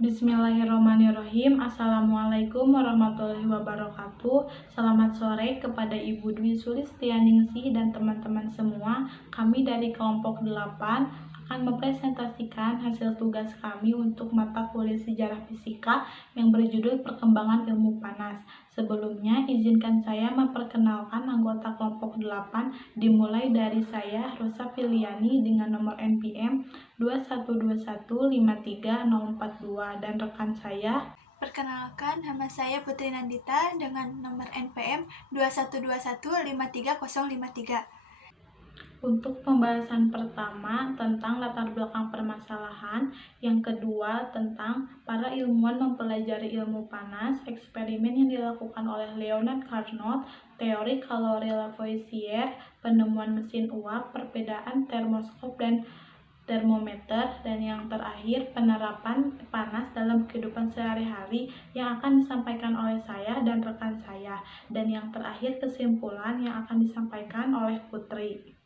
Bismillahirrahmanirrahim. Assalamualaikum warahmatullahi wabarakatuh. Selamat sore kepada Ibu Dwi Sulistianingsih dan teman-teman semua. Kami dari kelompok 8 akan mempresentasikan hasil tugas kami untuk mata kuliah sejarah fisika yang berjudul Perkembangan Ilmu Panas. Sebelumnya, izinkan saya memperkenalkan anggota kelompok 8 dimulai dari saya, Rosa Filiani, dengan nomor NPM 212153042 dan rekan saya. Perkenalkan, nama saya Putri Nandita dengan nomor NPM 212153053. Untuk pembahasan pertama tentang latar belakang permasalahan, yang kedua tentang para ilmuwan mempelajari ilmu panas, eksperimen yang dilakukan oleh Leonard Carnot, teori kalori Lavoisier, penemuan mesin uap, perbedaan termoskop dan termometer, dan yang terakhir penerapan panas dalam kehidupan sehari-hari yang akan disampaikan oleh saya dan rekan saya, dan yang terakhir kesimpulan yang akan disampaikan oleh Putri.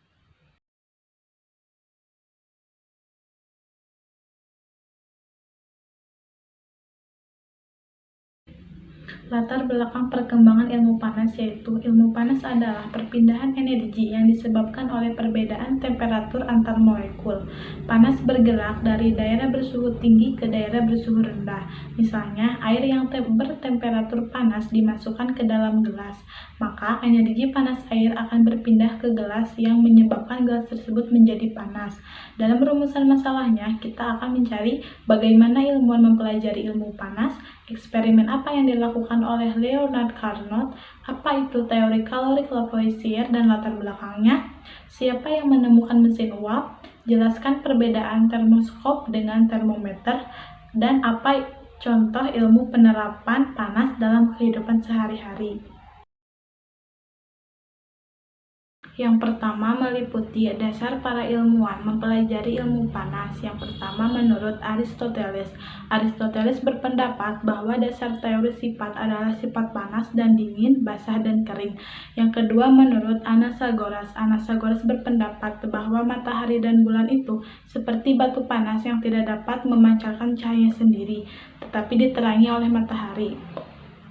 Latar belakang perkembangan ilmu panas yaitu ilmu panas adalah perpindahan energi yang disebabkan oleh perbedaan temperatur antar molekul. Panas bergerak dari daerah bersuhu tinggi ke daerah bersuhu rendah. Misalnya, air yang bertemperatur panas dimasukkan ke dalam gelas, maka energi panas air akan berpindah ke gelas yang menyebabkan gelas tersebut menjadi panas. Dalam rumusan masalahnya, kita akan mencari bagaimana ilmuwan mempelajari ilmu panas, eksperimen apa yang dilakukan oleh Leonard Carnot, apa itu teori kalori Lavoisier dan latar belakangnya, siapa yang menemukan mesin uap, jelaskan perbedaan termoskop dengan termometer, dan apa contoh ilmu penerapan panas dalam kehidupan sehari-hari. Yang pertama meliputi dasar para ilmuwan mempelajari ilmu panas. Yang pertama menurut Aristoteles. Aristoteles berpendapat bahwa dasar teori sifat adalah sifat panas dan dingin, basah dan kering. Yang kedua menurut Anaxagoras. Anaxagoras berpendapat bahwa matahari dan bulan itu seperti batu panas yang tidak dapat memancarkan cahaya sendiri, tetapi diterangi oleh matahari.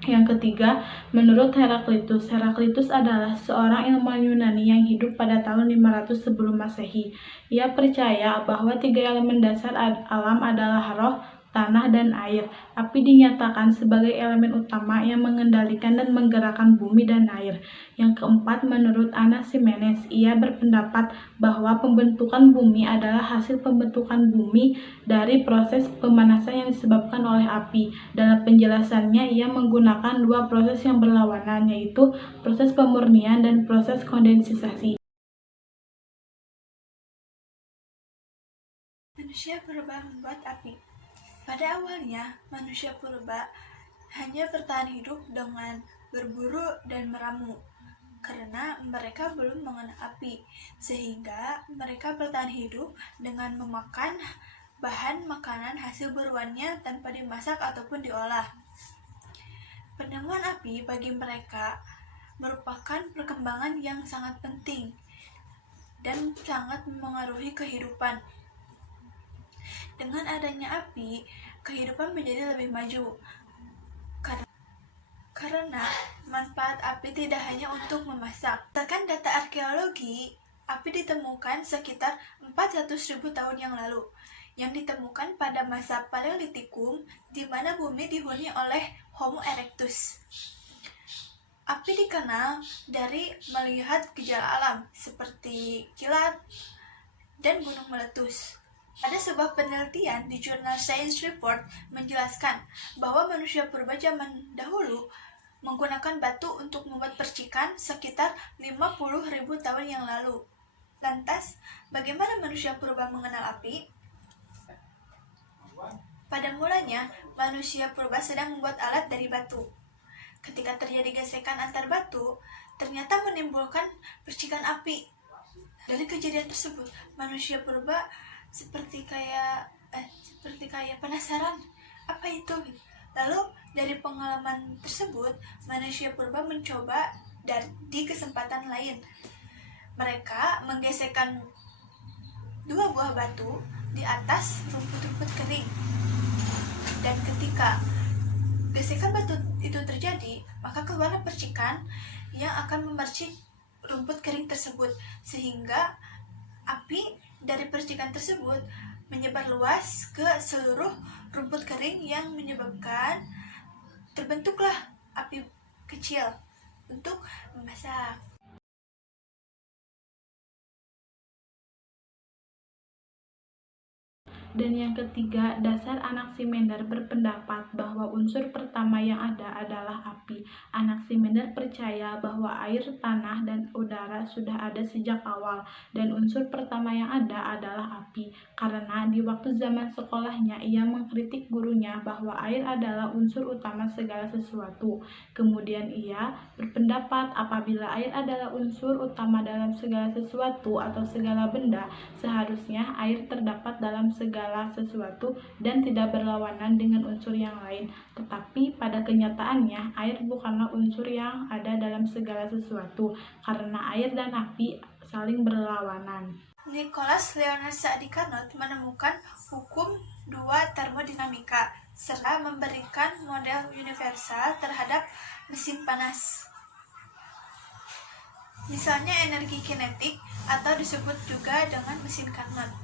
Yang ketiga, menurut Heraklitus. Heraklitus adalah seorang ilmuwan Yunani yang hidup pada tahun 500 sebelum Masehi. Ia percaya bahwa 3 elemen dasar alam adalah roh, tanah, dan air. Api dinyatakan sebagai elemen utama yang mengendalikan dan menggerakkan bumi dan air. Yang keempat, menurut Anaximenes, ia berpendapat bahwa pembentukan bumi adalah hasil pembentukan bumi dari proses pemanasan yang disebabkan oleh api. Dalam penjelasannya, ia menggunakan 2 proses yang berlawanan, yaitu proses pemurnian dan proses kondensasi. Manusia purba membuat api. Pada awalnya, manusia purba hanya bertahan hidup dengan berburu dan meramu, karena mereka belum mengenal api, sehingga mereka bertahan hidup dengan memakan bahan makanan hasil buruannya tanpa dimasak ataupun diolah. Penemuan api bagi mereka merupakan perkembangan yang sangat penting dan sangat memengaruhi kehidupan. Dengan adanya api, kehidupan menjadi lebih maju. Karena manfaat api tidak hanya untuk memasak. Berdasarkan data arkeologi, api ditemukan sekitar 400.000 tahun yang lalu, yang ditemukan pada masa Paleolitikum, di mana bumi dihuni oleh Homo erectus. Api dikenal dari melihat gejala alam seperti kilat dan gunung meletus. Ada sebuah penelitian di jurnal Science Report menjelaskan bahwa manusia purba zaman dahulu menggunakan batu untuk membuat percikan sekitar 50.000 tahun yang lalu. Lantas, bagaimana manusia purba mengenal api? Pada mulanya, manusia purba sedang membuat alat dari batu. Ketika terjadi gesekan antar batu, ternyata menimbulkan percikan api. Dari kejadian tersebut, manusia purba seperti kayak penasaran, apa itu? Lalu dari pengalaman tersebut, manusia purba mencoba di kesempatan lain. Mereka menggesekkan 2 buah batu di atas rumput-rumput kering. Dan ketika gesekan batu itu terjadi, maka keluarlah percikan yang akan memercik rumput kering tersebut, sehingga api dari percikan tersebut menyebar luas ke seluruh rumput kering yang menyebabkan terbentuklah api kecil untuk memasak. Dan yang ketiga, dasar Anaximenes berpendapat bahwa unsur pertama yang ada adalah api. Anaximenes percaya bahwa air, tanah, dan udara sudah ada sejak awal, dan unsur pertama yang ada adalah api. Karena di waktu zaman sekolahnya, ia mengkritik gurunya bahwa air adalah unsur utama segala sesuatu. Kemudian ia berpendapat apabila air adalah unsur utama dalam segala sesuatu atau segala benda, seharusnya air terdapat dalam segala sesuatu dan tidak berlawanan dengan unsur yang lain. Tetapi pada kenyataannya, air bukanlah unsur yang ada dalam segala sesuatu, karena air dan api saling berlawanan. Nicholas Leonard Sadi Carnot menemukan hukum dua termodinamika serta memberikan model universal terhadap mesin panas. Misalnya energi kinetik atau disebut juga dengan mesin Carnot.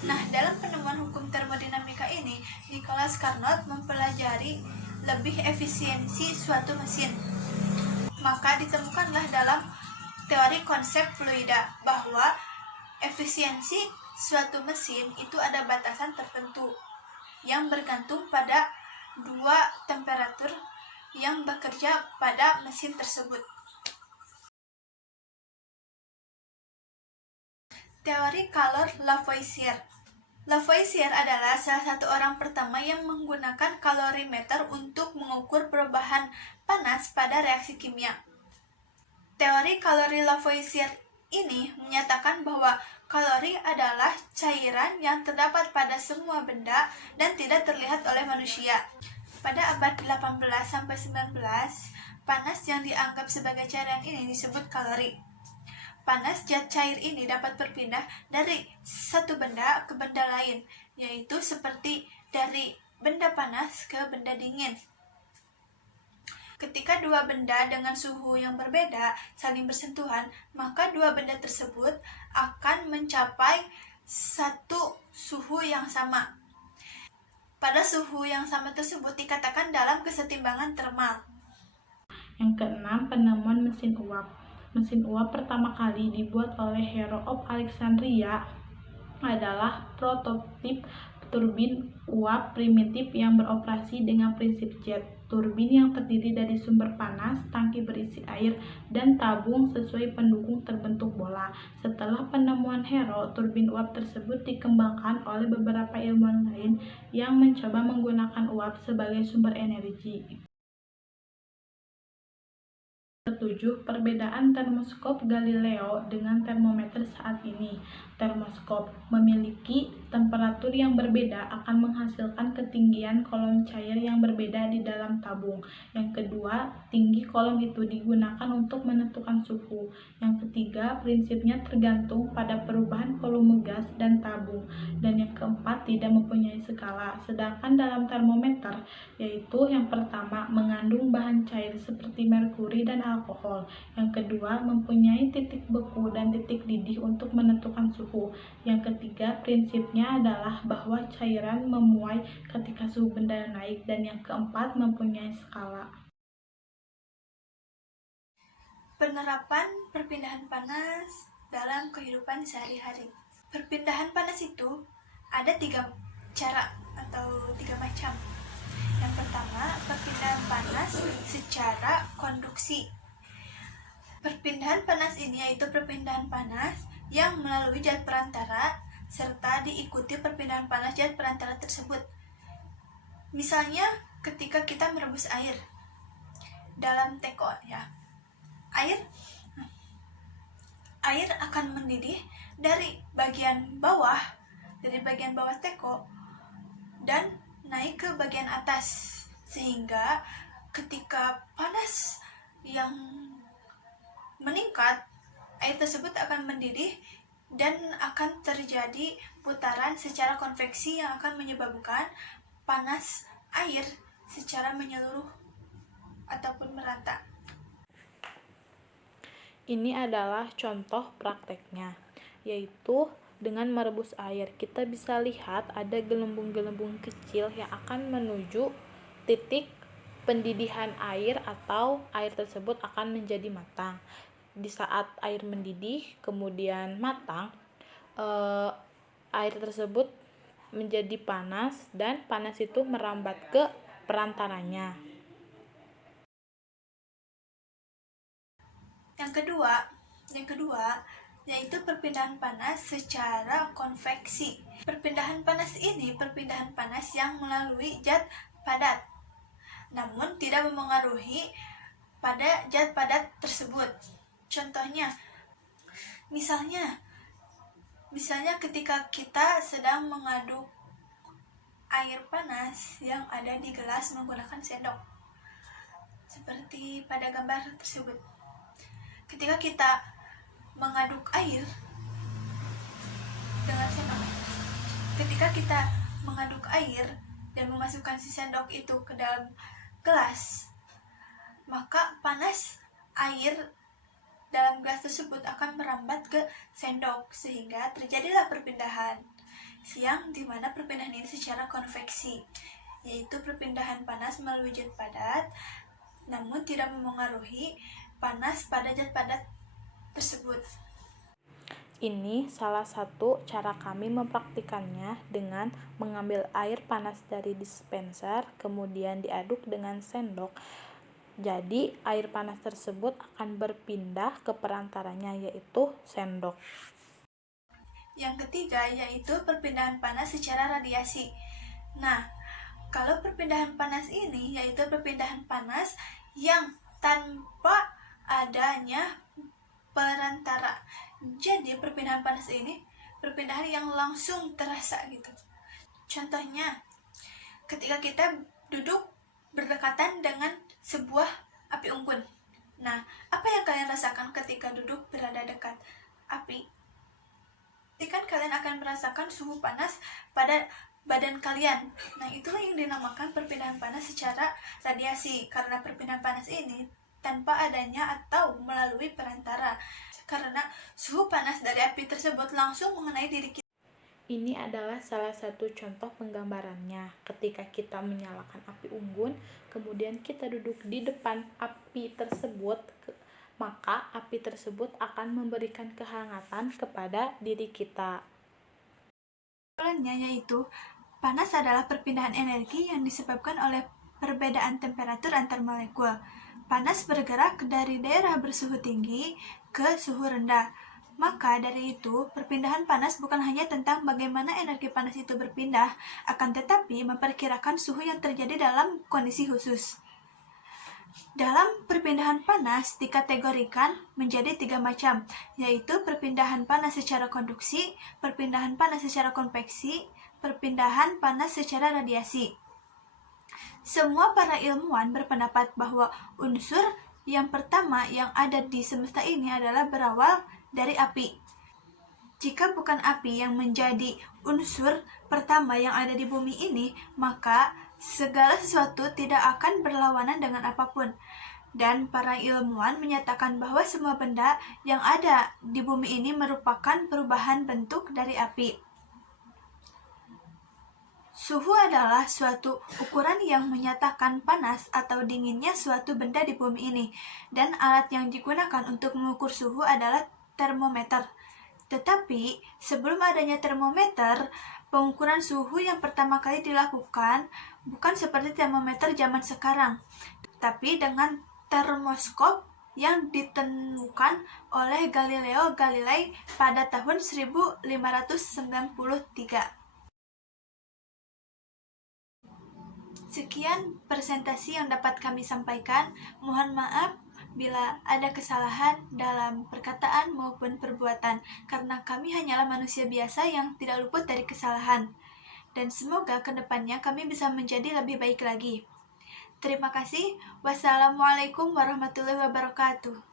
Nah, dalam penemuan hukum termodinamika ini, Nicholas Carnot mempelajari lebih efisiensi suatu mesin. Maka ditemukanlah dalam teori konsep fluida bahwa efisiensi suatu mesin itu ada batasan tertentu yang bergantung pada dua temperatur yang bekerja pada mesin tersebut. Teori kalor Lavoisier. Lavoisier adalah salah satu orang pertama yang menggunakan kalorimeter untuk mengukur perubahan panas pada reaksi kimia. Teori kalori Lavoisier ini menyatakan bahwa kalori adalah cairan yang terdapat pada semua benda dan tidak terlihat oleh manusia. Pada abad 18-19, panas yang dianggap sebagai cairan ini disebut kalori. Panas zat cair ini dapat berpindah dari satu benda ke benda lain, yaitu seperti dari benda panas ke benda dingin. Ketika dua benda dengan suhu yang berbeda saling bersentuhan, maka dua benda tersebut akan mencapai satu suhu yang sama. Pada suhu yang sama tersebut dikatakan dalam kesetimbangan termal. Yang keenam, penemuan mesin uap. Mesin uap pertama kali dibuat oleh Hero of Alexandria adalah prototip turbin uap primitif yang beroperasi dengan prinsip jet. Turbin yang terdiri dari sumber panas, tangki berisi air, dan tabung sesuai pendukung terbentuk bola. Setelah penemuan Hero, turbin uap tersebut dikembangkan oleh beberapa ilmuwan lain yang mencoba menggunakan uap sebagai sumber energi. 7. Perbedaan termoskop Galileo dengan termometer saat ini. Termoskop memiliki temperatur yang berbeda akan menghasilkan ketinggian kolom cair yang berbeda di dalam tabung. Yang kedua, tinggi kolom itu digunakan untuk menentukan suhu. Yang ketiga, prinsipnya tergantung pada perubahan volume gas dan tabung. Dan yang keempat, tidak mempunyai skala. Sedangkan dalam termometer, yaitu yang pertama mengandung bahan cair seperti merkuri dan alkohol. Yang kedua, mempunyai titik beku dan titik didih untuk menentukan suhu. Yang ketiga, prinsipnya adalah bahwa cairan memuai ketika suhu benda naik. Dan yang keempat, mempunyai skala. Penerapan perpindahan panas dalam kehidupan sehari-hari. Perpindahan panas itu ada 3 cara atau 3 macam. Yang pertama, perpindahan panas secara konduksi. Perpindahan panas ini yaitu perpindahan panas yang melalui zat perantara serta diikuti perpindahan panas zat perantara tersebut. Misalnya ketika kita merebus air dalam teko ya. Air akan mendidih dari bagian bawah teko dan naik ke bagian atas, sehingga ketika panas yang meningkat, air tersebut akan mendidih dan akan terjadi putaran secara konveksi yang akan menyebabkan panas air secara menyeluruh ataupun merata. Ini adalah contoh prakteknya, yaitu dengan merebus air. Kita bisa lihat ada gelembung-gelembung kecil yang akan menuju titik pendidihan air atau air tersebut akan menjadi matang. Di saat air mendidih kemudian matang, air tersebut menjadi panas dan panas itu merambat ke perantaranya. Yang kedua yaitu perpindahan panas secara konveksi. Perpindahan panas ini perpindahan panas yang melalui zat padat, namun tidak memengaruhi pada zat padat tersebut. Contohnya, misalnya ketika kita sedang mengaduk air panas yang ada di gelas menggunakan sendok, seperti pada gambar tersebut. Ketika kita mengaduk air dengan sendok, ketika kita mengaduk air dan memasukkan si sendok itu ke dalam gelas, maka panas air dalam gelas tersebut akan merambat ke sendok sehingga terjadilah perpindahan yang dimana perpindahan ini secara konveksi, yaitu perpindahan panas melalui zat padat namun tidak memengaruhi panas pada zat padat tersebut. Ini salah satu cara kami mempraktikannya dengan mengambil air panas dari dispenser kemudian diaduk dengan sendok. Jadi air panas tersebut akan berpindah ke perantaranya, yaitu sendok. Yang ketiga yaitu perpindahan panas secara radiasi. Nah, kalau perpindahan panas ini yaitu perpindahan panas yang tanpa adanya perantara. Jadi perpindahan panas ini perpindahan yang langsung terasa gitu. Contohnya, ketika kita duduk berdekatan dengan sebuah api unggun. Nah, apa yang kalian rasakan ketika duduk berada dekat api? Kan kalian akan merasakan suhu panas pada badan kalian. Nah, itulah yang dinamakan perpindahan panas secara radiasi, karena perpindahan panas ini tanpa adanya atau melalui perantara, karena suhu panas dari api tersebut langsung mengenai diri kita. Ini adalah salah satu contoh penggambarannya. Ketika kita menyalakan api unggun, kemudian kita duduk di depan api tersebut, maka api tersebut akan memberikan kehangatan kepada diri kita. Yaitu panas adalah perpindahan energi yang disebabkan oleh perbedaan temperatur antar molekul. Panas bergerak dari daerah bersuhu tinggi ke suhu rendah. Maka dari itu, perpindahan panas bukan hanya tentang bagaimana energi panas itu berpindah, akan tetapi memperkirakan suhu yang terjadi dalam kondisi khusus. Dalam perpindahan panas dikategorikan menjadi 3 macam, yaitu perpindahan panas secara konduksi, perpindahan panas secara konveksi, perpindahan panas secara radiasi. Semua para ilmuwan berpendapat bahwa unsur yang pertama yang ada di semesta ini adalah berawal dari api. Jika bukan api yang menjadi unsur pertama yang ada di bumi ini, maka segala sesuatu tidak akan berlawanan dengan apapun. Dan para ilmuwan menyatakan bahwa semua benda yang ada di bumi ini merupakan perubahan bentuk dari api. Suhu adalah suatu ukuran yang menyatakan panas atau dinginnya suatu benda di bumi ini, dan alat yang digunakan untuk mengukur suhu adalah termometer. Tetapi sebelum adanya termometer, pengukuran suhu yang pertama kali dilakukan bukan seperti termometer zaman sekarang, tapi dengan termoskop yang ditemukan oleh Galileo Galilei pada tahun 1593. Sekian presentasi yang dapat kami sampaikan. Mohon maaf bila ada kesalahan dalam perkataan maupun perbuatan, karena kami hanyalah manusia biasa yang tidak luput dari kesalahan. Dan semoga kedepannya kami bisa menjadi lebih baik lagi. Terima kasih. Wassalamualaikum warahmatullahi wabarakatuh.